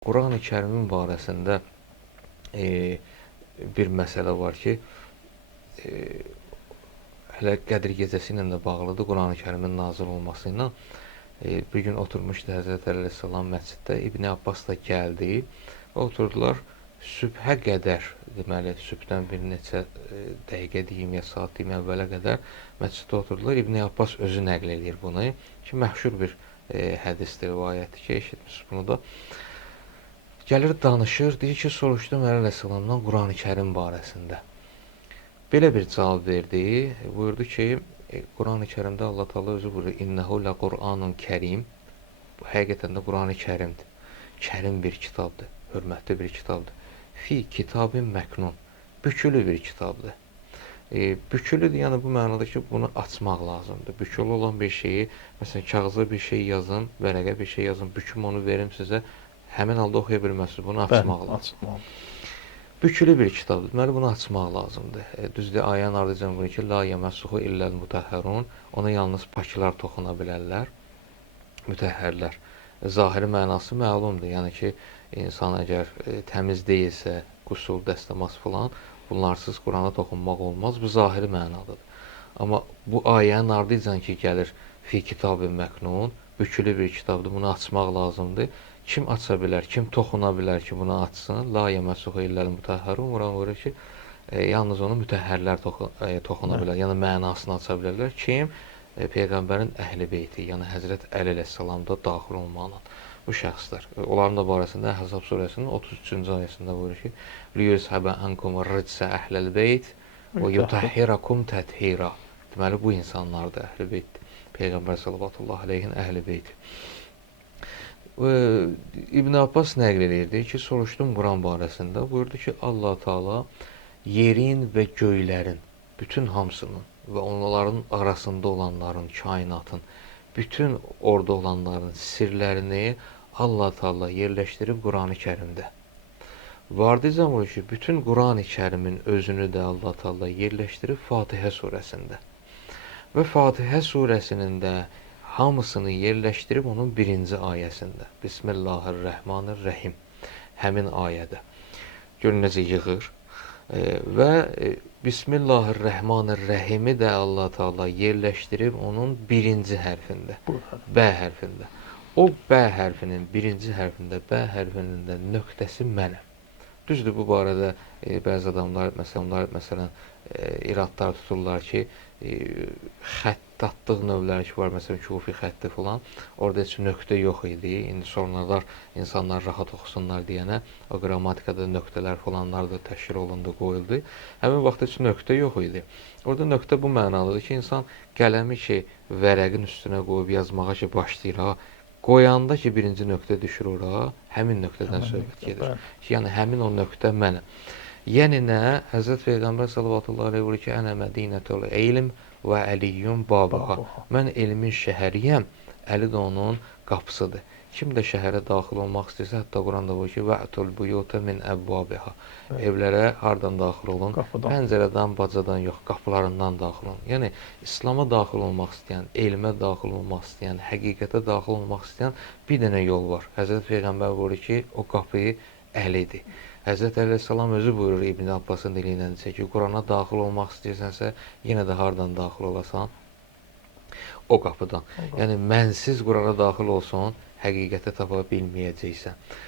Qurani Kərimin barəsində e, bir məsələ var ki, e, hələ Qədir gecəsi ilə də bağlıdır, Qurani Kərimin nazil olması ilə. Bir gün oturmuşdu Həzrət Əleyhisselam məsciddə, İbn Abbas da gəldi, oturdular sübhə qədər, deməli, sübhdən bir neçə dəqiqə deyim, ya saat deyim, əvvələ qədər məsciddə oturdular. İbn Abbas özü nəql edir bunu ki, məşhur bir hədisdir, rivayətdir ki, eşitmişsiniz bunu da. Gəlir danışır, deyir ki, soruşdum Əleyhisselamdan Qurani Kərim barəsində. Belə bir cavab verdi, buyurdu ki, Qurani Kərimdə Allah Teala özü buyurur, İnnehu la Qur'anun Kərim. Bu həqiqətən də Qurani Kərimdir. Kərim bir kitabdır, hörmətli bir kitabdır. Fi kitabin məknun. Bükülü bir kitabdır. Bükülüdür, yəni bu mənada ki, bunu açmaq lazımdır. Bükülü olan bir şeyi, məsələn, kağıza bir şey yazın, vərəqə bir şey yazın, büküm onu verim sizə, həmin halda oxuya bilməzsiniz, bunu açmaq lazımdır. Bükülü bir kitabdır, deməli bunu açmaq lazımdır. Düzdür, ayənin ardıcan buyurur ki, la yəməssuhu illəl mutəhhərun, ona yalnız paklar toxuna bilərlər, mütəhhərlər. Zahiri mənası məlumdur, yəni ki, insan əgər təmiz deyilsə, qusul, dəstəmaz filan, bunlarsız Qurana toxunmaq olmaz, bu zahiri mənadadır. Amma bu ayənin ardıcan ki, gəlir fi kitab-ı məknun, bükülü bir kitabdır, bunu açmaq lazımdır. Kim aça bilər, kim toxuna bilər ki, bunu açsın? La yəməssuhu illəl mutəhhərun, Quran buyurur ki, yalnız onu mütəhhərlər toxuna bilər, yəni mənasını aça bilərlər. Kim? Peyğəmbərin əhl-i beyti, yəni Həzrət Əli əleyhissalam da daxil olmaqla bu şəxslər. Onların da barəsində Əhzab surəsinin 33-cü ayəsində buyurur ki, liyuzhəbə ankum ricsə əhləl beyt və yutəhhirakum təthira. Deməli, bu insanlardır, əhl-i beyt. Peyğəmbər sallallahu aleyhin əhl-i beyti. İbn Abbas nəql edirdi ki, soruşdum Quran barəsində, buyurdu ki, Allah Teala yerin və göylərin, bütün hamısının və onların arasında olanların, kainatın, bütün orada olanların sirlərini Allah Teala yerləşdirib Qurani Kərimdə. Vardicə buyurur ki, bütün Qurani Kərimin özünü də Allah Teala yerləşdirib Fatihə surəsində. Və Fatihə surəsinin də hamısını yerləşdirib onun birinci ayəsində. Bismillahirrahmanirrahim. Həmin ayədə. Görün necə yığır. Və Bismillahirrahmanirrahimi də Allah Teala yerləşdirib onun birinci hərfində. Bə hərfində. O bə hərfinin birinci hərfində, bə hərfinin də nöqtəsi mənəm. Düzdür, bu barədə bəzi adamlar, məsələn, iradlar tuturlar ki, xəttatlıq növləri ki var, məsələn, kufi xətti filan, orada heç nöqtə yox idi. İndi sonralar insanlar rahat oxusunlar deyənə, o qrammatikada nöqtələr filanlar da təşkil olundu, qoyuldu. Həmin vaxt heç nöqtə yox idi. Orada nöqtə bu mənalıdır ki, insan qələmi ki, vərəqin üstünə qoyub yazmağa ki, başlayır, qoyanda ki, birinci nöqtə düşür ora, həmin nöqtədən söhbət gedir. Yəni, həmin o nöqtə mənəm. Yəni nə? Həzrət Peyğəmbər sallallahu aleyhi və ki, ənə mədinətül ilm və əliyyun babuha. Mən elmin şəhəriyəm, Əli də onun qapısıdır. Kim də şəhərə daxil olmaq istəyirsə, hətta Quranda buyurur ki, və'tul buyuta min əbvabiha. Evlərə hardan daxil olun? Pəncərədən, bacadan yox, qapılarından daxil olun. Yəni, İslama daxil olmaq istəyən, elmə daxil olmaq istəyən, həqiqətə daxil olmaq istəyən bir dənə yol var. Həzrət Peyğəmbər buyurur ki, o qapıyı Əlidir. Həzrət Əleyhisselam özü buyurur İbn Abbasın dili ilə ki, Qurana daxil olmaq istəyirsənsə, yenə də hardan daxil olasan? O qapıdan. Yəni, mənsiz Qurana daxil olsun, həqiqətə tapa bilməyəcəksən.